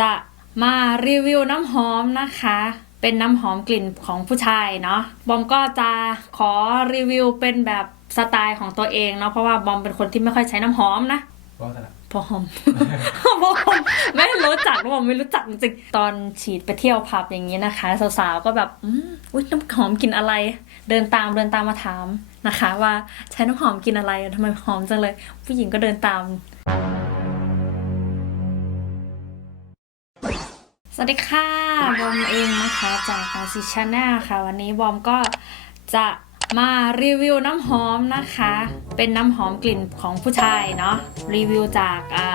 จะมารีวิวน้ำหอมนะคะ เป็นน้ำหอมกลิ่นของผู้ชายเนาะบอมก็จะขอรีวิวเป็นแบบสไตล์ของตัวเองเนาะเพราะว่าบอมเป็นคนที่ไม่ค่อยใช้น้ำหอมนะก็สลับพอหอมพอหอมไม่รู้จักบอมไม่รู้จักจริงๆตอนฉีดไปเที่ยวผับอย่างนี้นะคะ สาวๆก็แบบอืมอุ้ยน้ำหอมกลินอะไร เดินตามเดินตามมาถามนะคะ ว่าใช้น้ำหอมกลินอะไรทำไมหอมจังเลย ผู้หญิงก็เดินตาม วัสดีค่ะบอมเองนะคะจากอาซิชาแนลค่ะ วันนี้บอมก็จะมารีวิวน้ำหอมนะคะ เป็นน้ำหอมกลิ่นของผู้ชายเนาะรีวิวจากอ่า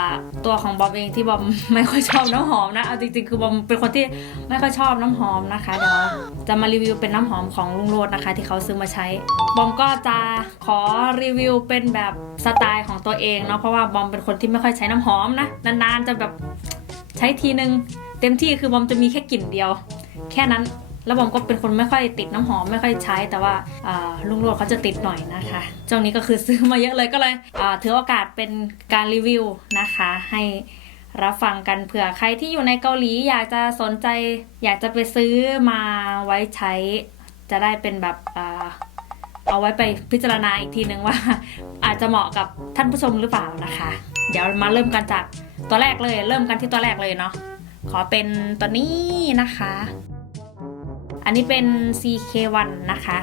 ตัวของบอมเองที่บอมไม่ค่อยชอบน้ำหอมนะเอาจริงๆคือบอมเป็นคนที่ไม่ค่อยชอบน้ำหอมนะคะเดี๋ยวจะมารีวิวเป็นน้ำหอมของลุงโรดนะคะ ที่เขาซื้อมาใช้ บอมก็จะขอรีวิวเป็นแบบสไตล์ของตัวเองเนาะเพราะว่าบอมเป็นคนที่ไม่ค่อยใช้น้ำหอมนะนานๆจะแบบใช้ทีนึง ต็มที่คือบอมจะมีแค่กลิ่นเดียว แค่นั้นแล้วบอมก็เป็นคนไม่ค่อยติดน้ำหอมไม่ค่อยใช้ แต่ว่าลุงโรดเขาจะติดหน่อยนะคะช่วงนี้ก็คือซื้อมาเยอะเลยก็เลยถือโอกาสเป็นการรีวิวนะคะ ให้รับฟังกันเผื่อใครที่อยู่ในเกาหลีอยากจะสนใจ อยากจะไปซื้อมาไว้ใช้ จะได้เป็นแบบเอาไว้ไปพิจารณาอีกทีนึงว่า อาจจะเหมาะกับท่านผู้ชมหรือเปล่านะคะ เดี๋ยวมาเริ่มกันจากตัวแรกเลย เริ่มกันที่ตัวแรกเลยเนาะ ขอเป็นตัวนี้นะคะ อันนี้เป็น CK1 นะคะ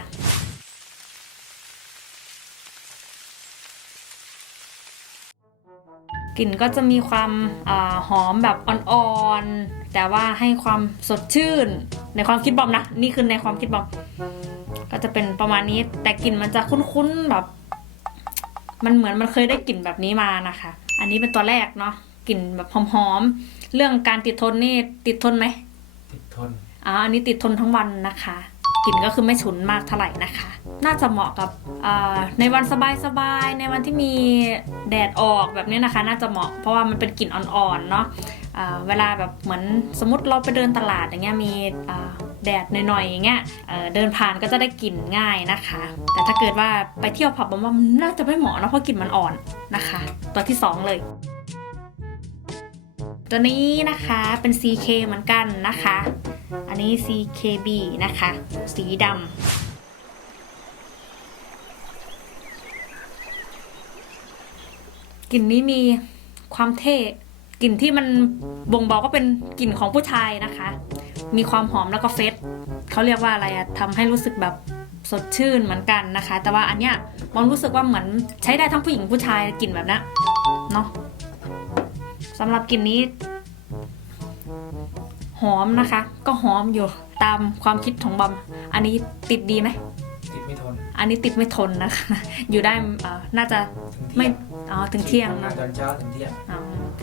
กลิ่นก็จะมีความอาหอมแบบอ่อนๆ แต่ว่าให้ความสดชื่น ในความคิดบอมนะ นี่คือในความคิดบอม ก็จะเป็นประมาณนี้ แต่กลิ่นมันจะคุ้นๆแบบ มันเหมือนมันเคยได้กลิ่นแบบนี้มานะคะ อันนี้เป็นตัวแรกเนาะ กลิ่นแบบหอมๆ เรื่องการติดทนนี่ติดทนไหม ติดทนอ๋ออันนี้ติดทนทั้งวันนะคะกลิ่นก็คือไม่ฉุนมากเท่าไหร่นะคะ น่าจะเหมาะกับอ่าในวันสบายๆ ในวันที่มีแดดออกแบบนี้นะคะ น่าจะเหมาะเพราะว่ามันเป็นกลิ่นอ่อนๆ เนาะอ่าเวลาแบบเหมือนสมมติเราไปเดินตลาดอย่างเงี้ยมีอ่าแดดหน่อยๆอย่างเงี้ยเอ่อเดินผ่านก็จะได้กลิ่นง่ายนะคะ แต่ถ้าเกิดว่าไปเที่ยวผับผมว่ามันน่าจะไม่เหมาะเนอะเพราะกลิ่นมันอ่อนนะคะ ตัวที่สองเลย ตัวนี้นะคะเป็น CK เหมือนกันนะคะ อันนี้ CKB นะคะ สีดำกลิ่นนี้มีความเท่กลิ่นที่มันบ่งบอกว่าเป็นกลิ่นของผู้ชายนะคะ มีความหอมแล้วก็เฟสเขาเรียกว่าอะไรอะทำให้รู้สึกแบบสดชื่นเหมือนกันนะคะ แต่ว่าอันเนี้ยมองรู้สึกว่าเหมือนใช้ได้ทั้งผู้หญิงผู้ชายกลิ่นแบบนั้นเนาะำหรับกลิ่นนี้ หอมนะคะ ก็หอมอยู่ตามความคิดของบอมอันนี้ติดดีไหมติดไม่ทน อันนี้ติดไม่ทนนะคะ อยู่ได้เอ่อน่าจะถึงเที่ยงไม่อ๋อถึงเที่ยงทำงานะนตอนเช้าถึงเที่ยงอ๋อ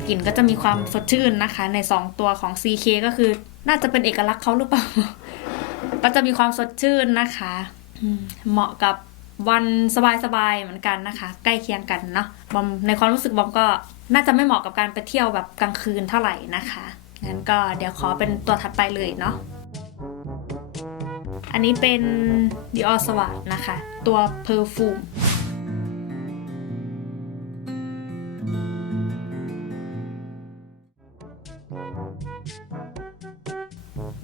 กลิ่นก็จะมีความสดชื่นนะคะ ใน 2 ตัวของ CK ก็คือน่าจะเป็นเอกลักษณ์เขาหรือเปล่า ก็จะมีความสดชื่นนะคะอืมเหมาะกับวันสบายๆเหมือนกันนะคะ ใกล้เคียงกันเนาะบอมในความรู้สึกบอมก็ น่าจะไม่เหมาะกับการไปเที่ยวแบบกลางคืนเท่าไหร่นะคะงั้นก็เดี๋ยวขอเป็นตัวถัดไปเลยเนาะอันนี้เป็น Dior s w a t นะคะ ตัว Perfume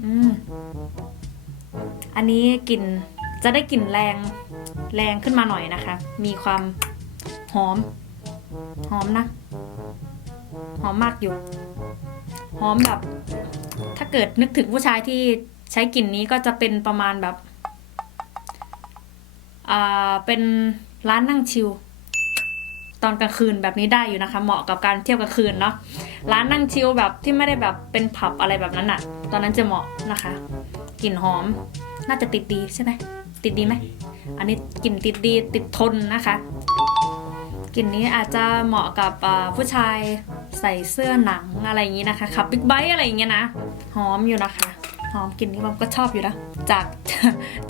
อืมอันนี้กลิ่นจะได้กลิ่นแรงแรงขึ้นมาหน่อยนะคะ มีความหอม หอมนะ หอมมากอยู่ หอมแบบ ถ้าเกิดนึกถึงผู้ชายที่ใช้กลิ่นนี้ก็จะเป็นประมาณแบบ อ่า เป็นร้านนั่งชิลตอนกลางคืนแบบนี้ได้อยู่นะคะ เหมาะกับการเที่ยวกลางคืนเนาะ ร้านนั่งชิลแบบที่ไม่ได้แบบเป็นผับอะไรแบบนั้นอะตอนนั้นจะเหมาะนะคะ กลิ่นหอม น่าจะติดดีใช่ไหม ติดดีไหม อันนี้กลิ่นติดดีติดทนนะคะ กลิ่นนี้อาจจะเหมาะกับผู้ชายใส่เสื้อหนังอะไรอย่างนี้นะคะขับบิ๊กไบค์อะไรอย่างเงี้ยนะหอมอยู่นะคะหอมกลิ่นนี้บอมก็ชอบอยู่นะจาก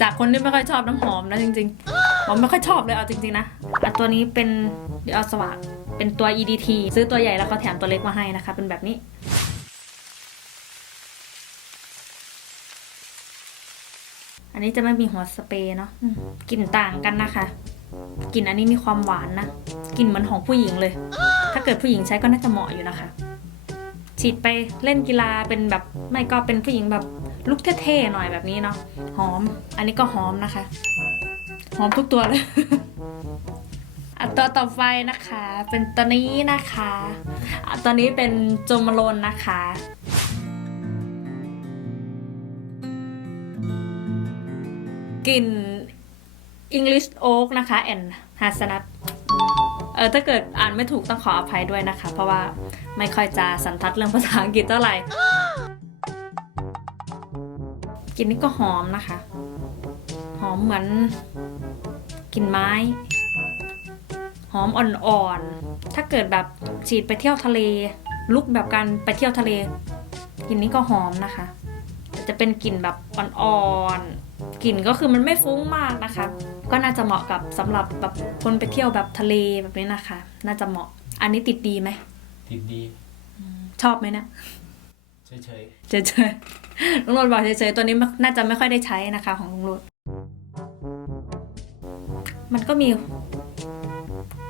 จากคนที่ไม่ค่อยชอบน้ำหอมนะจริงๆบอมไม่ค่อยชอบเลยเอาจริงๆนะอันตัวนี้เป็นเดอสว่างเป็นตัว EDT ซื้อตัวใหญ่แล้วเขาแถมตัวเล็กมาให้นะคะ เป็นแบบนี้อันนี้จะไม่มีหัวสเปรย์เนาะกลิ่นต่างกันนะคะ กลิ่นอันนี้มีความหวานนะกลิ่นเหมือนของผู้หญิงเลย ถ้าเกิดผู้หญิงใช้ก็น่าจะเหมาะอยู่นะคะ ฉีดไปเล่นกีฬาเป็นแบบไม่ก็เป็นผู้หญิงแบบลุกเท่ๆหน่อยแบบนี้เนาะหอม อันนี้ก็หอมนะคะ หอมทุกตัวเลยอะตัวต่อไปนะคะ เป็นตัวนี้นะคะอะตัวนี้เป็นโจมาโลนนะคะกลิ่น English Oak นะคะแอนฮาสนัทเออถ้าเกิดอ่านไม่ถูกต้องขออภัยด้วยนะคะ เพราะว่าไม่ค่อยจะสันทัดเรื่องภาษาอังกฤษเท่าไหร่กลิ่นนี้ก็หอมนะคะ หอมเหมือนกลิ่นไม้ หอมอ่อนๆ ถ้าเกิดแบบฉีดไปเที่ยวทะเล ลุกแบบการไปเที่ยวทะเล กลิ่นนี้ก็หอมนะคะ จะเป็นกลิ่นแบบอ่อนๆ กลิ่นก็คือมันไม่ฟุ้งมากนะคะ ก็น่าจะเหมาะกับสำหรับแบบคนไปเที่ยวแบบทะเลแบบนี้นะคะ น่าจะเหมาะ อันนี้ติดดีไหม ติดดี ชอบไหมเนะเฉยเฉยๆลุงโรดบอกเฉยๆตัวนี้น่าจะไม่ค่อยได้ใช้นะคะ ของลุงโรดมันก็มี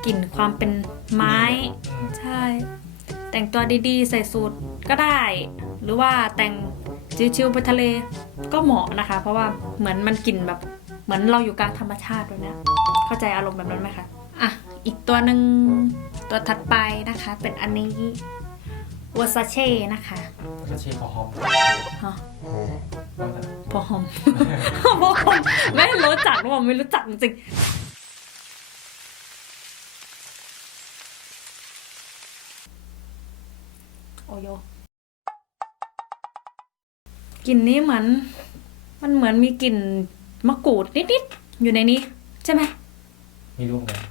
กลิ่นความเป็นๆไม้อืมใช่ แต่งตัวดีๆ ใส่สูทก็ได้ หรือว่าแต่ง ชิวๆไปทะเลก็เหมาะนะคะ เพราะว่าเหมือนมันกลิ่นแบบเหมือนเราอยู่กลางธรรมชาติด้วยเนี่ยเข้าใจอารมณ์แบบนั้นไหมคะอะอีกตัวหนึ่งตัวถัดไปนะคะ เป็นอันนี้วอซาเช่นะคะก็เชฟพอหอมฮะว่ากันพอหอมพอหอมไม่รู้จักว่าไม่รู้จักจริงๆโอโย กลิ่นนี้เหมือน มันเหมือนมีกลิ่นมะกรูดนิดๆอยู่ในนี้ ใช่ไหมไม่รู้เหมือนกัน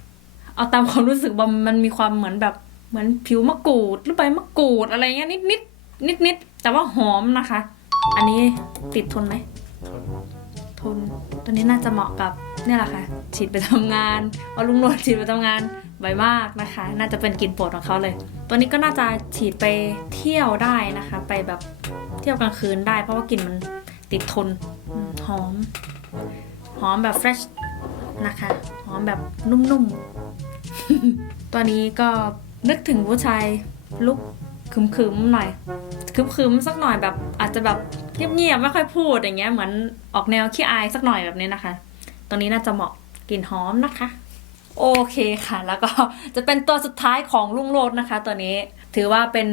เอาตามความรู้สึกบอมมันมีความเหมือนแบบ เหมือนผิวมะกรูดหรือใบมะกรูดอะไรเงี้ยนิดนิดนิดนิดๆแต่ว่าหอมนะคะ อันนี้ติดทนไหมทนทนตัวนี้น่าจะเหมาะกับเนี่ยแหละค่ะ ฉีดไปทำงานเอาลุงโรดฉีดไปทำงานบ่อยมากนะคะ น่าจะเป็นกลิ่นโปรดของเขาเลย ตัวนี้ก็น่าจะฉีดไปเที่ยวได้นะคะ ไปแบบ เที่ยวกลางคืนได้ เพราะว่ากลิ่นมันติดทนหอม หอมแบบเฟรชนะคะ หอมแบบนุ่มๆ ตัวนี้ก็นึกถึงผู้ชายลุกคึมๆหน่อยคึมๆสักหน่อยแบบอาจจะแบบเงียบๆไม่ค่อยพูดอย่างเงี้ยเหมือนออกแนวขี้อายสักหน่อยแบบนี้นะคะ ตัวนี้น่าจะเหมาะกลิ่นหอมนะคะ โอเคค่ะ แล้วก็จะเป็นตัวสุดท้ายของลุงโรดนะคะ ตัวนี้ ถือว่าเป็น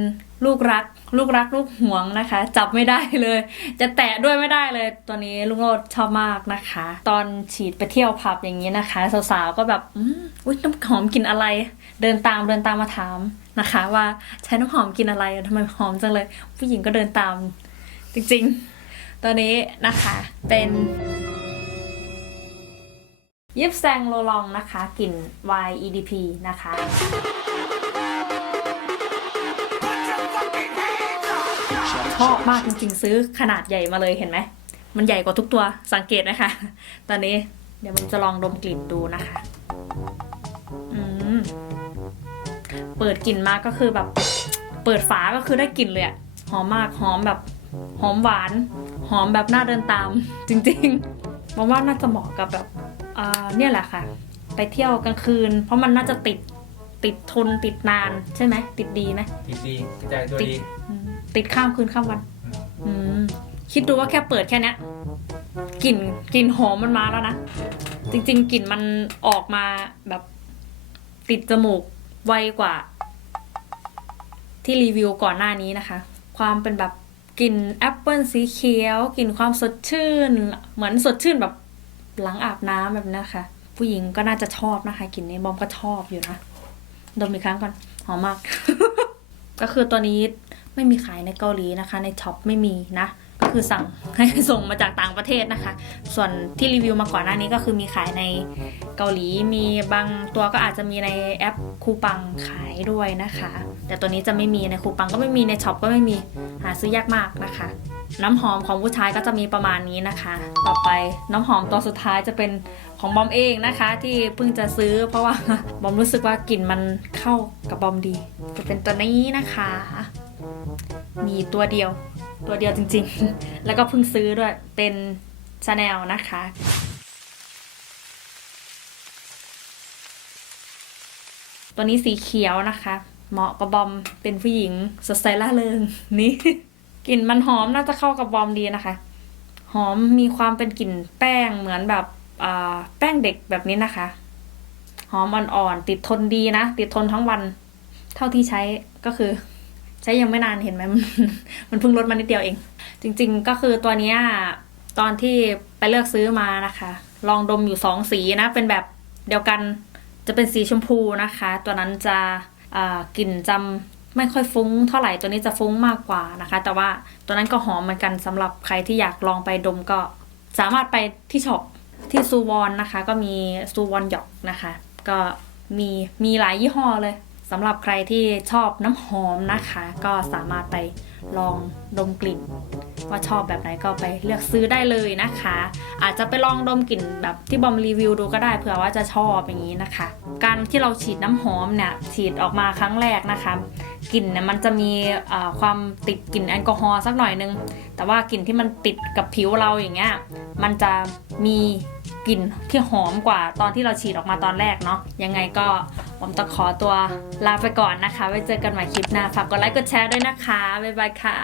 ลูกรัก ลูกรักลูกหวงนะคะ จับไม่ได้เลย จะแตะด้วยไม่ได้เลย ตัวนี้ลุงโรดชอบมากนะคะ ตอนฉีดไปเที่ยวผับอย่างนี้นะคะ สาวๆก็แบบอุ้ยน้ำหอมกลิ่นอะไร เดินตามเดินตามมาถามนะคะ ว่าใช้น้ำหอมกลินอะไรทำไมหอมจังเลย ผู้หญิงก็เดินตาม จริงๆ ตัวนี้นะคะเป็นยิปแซงโลลองนะคะกลิ่น YEDP นะคะ อบมากจริงๆ ซื้อขนาดใหญ่มาเลยเห็นไหม มันใหญ่กว่าทุกตัวสังเกตนะคะ ตอนนี้เดี๋ยวมันจะลองดมกลิ่นดูนะคะ อืม เปิดกลิ่นมาก็คือแบบ เปิดฝาก็คือได้กลิ่นเลยอะหอมมากหอมแบบ หอมหวาน หอมแบบน่าเดินตาม จริงๆมองว่าน่าจะเหมาะกับแบบอ่าเนี่ยแหละค่ะ ไปเที่ยวกลางคืน เพราะมันน่าจะติดติดทนติดนานใช่ไหมติดดีไหมติดดีกระจายตัวติดดีอืม ติดข้ามคืนข้ามวันอืมอืมคิดดูว่าแค่เปิดแค่เนี้ยกลิ่นกลิ่นหอมมันมาแล้วนะ จริง ๆกลิ่นมันออกมาแบบติดจมูกไวกว่า ที่รีวิวก่อนหน้านี้นะคะ ความเป็นแบบกลิ่นแอปเปิลสีเขียวกลิ่นความสดชื่น เหมือนสดชื่นแบบหลังอาบน้ำแบบนี้นะคะผู้หญิงก็น่าจะชอบนะคะกลิ่นนี้บอมก็ชอบอยู่นะดมอีกครั้งก่อนหอมมาก ก็คือตัวนี้ ไม่มีขายในเกาหลีนะคะ ในช็อปไม่มีนะ ก็คือสั่งให้ส่งมาจากต่างประเทศนะคะ ส่วนที่รีวิวมาก่อนหน้านี้ก็คือมีขายในเกาหลีมีบางตัวก็อาจจะมีในแอปคูปังขายด้วยนะคะ แต่ตัวนี้จะไม่มีในคูปังก็ไม่มีในช็อปก็ไม่มีหาซื้อยากมากนะคะ น้ำหอมของผู้ชายก็จะมีประมาณนี้นะคะ ต่อไปน้ำหอมตัวสุดท้ายจะเป็นของบอมเองนะคะ ที่เพิ่งจะซื้อ เพราะว่าบอมรู้สึกว่ากลิ่นมันเข้ากับบอมดี จะเป็นตัวนี้นะคะ มีตัวเดียว ตัวเดียวจริงๆ แล้วก็เพิ่งซื้อด้วยเป็นชาแนลนะคะตัวนี้สีเขียวนะคะ เหมาะกับบอมเป็นผู้หญิงสดใสล่าเริงนี่กลิ่นมันหอมน่าจะเข้ากับบอมดีนะคะ หอมมีความเป็นกลิ่นแป้งเหมือนแบบแป้งเด็กแบบนี้นะคะ หอมอ่อนๆติดทนดีนะ ติดทนทั้งวัน เท่าที่ใช้ก็คือ ใช้ยังไม่นานเห็นไหมมันเพิ่งลดมานิดเดียวเอง จริง ๆ ก็คือตัวนี้ตอนที่ไปเลือกซื้อมานะคะ ลองดมอยู่สองสีนะ เป็นแบบเดียวกันจะเป็นสีชมพูนะคะ ตัวนั้นจะกลิ่นจำไม่ค่อยฟุ้งเท่าไหร่ตัวนี้จะฟุ้งมากกว่านะคะ แต่ว่าตัวนั้นก็หอมเหมือนกันสำหรับใครที่อยากลองไปดมก็ สามารถไปที่ช็อปที่ซูวอนนะคะ ก็มีซูวอนหยอกนะคะ ก็มีมีหลายยี่ห้อเลย สำหรับใครที่ชอบน้ำหอมนะคะ ก็สามารถไปลองดมกลิ่น ว่าชอบแบบไหนก็ไปเลือกซื้อได้เลยนะคะ อาจจะไปลองดมกลิ่นแบบที่บอมรีวิวดูก็ได้เผื่อว่าจะชอบอย่างนี้นะคะ การที่เราฉีดน้ำหอมเนี่ยฉีดออกมาครั้งแรกนะคะกลิ่นเนี่ยมันจะมีความติดกลิ่นแอลกอฮอล์สักหน่อยนึง แต่ว่ากลิ่นที่มันติดกับผิวเราอย่างเงี้ยมันจะมีกลิ่นที่หอมกว่าตอนที่เราฉีดออกมาตอนแรกเนาะยังไงก็ ผมต้องขอตัวลาไปก่อนนะคะ ไว้เจอกันใหม่คลิปหน้า ฝากกดไลค์กดแชร์ด้วยนะคะ บ๊ายบายค่ะ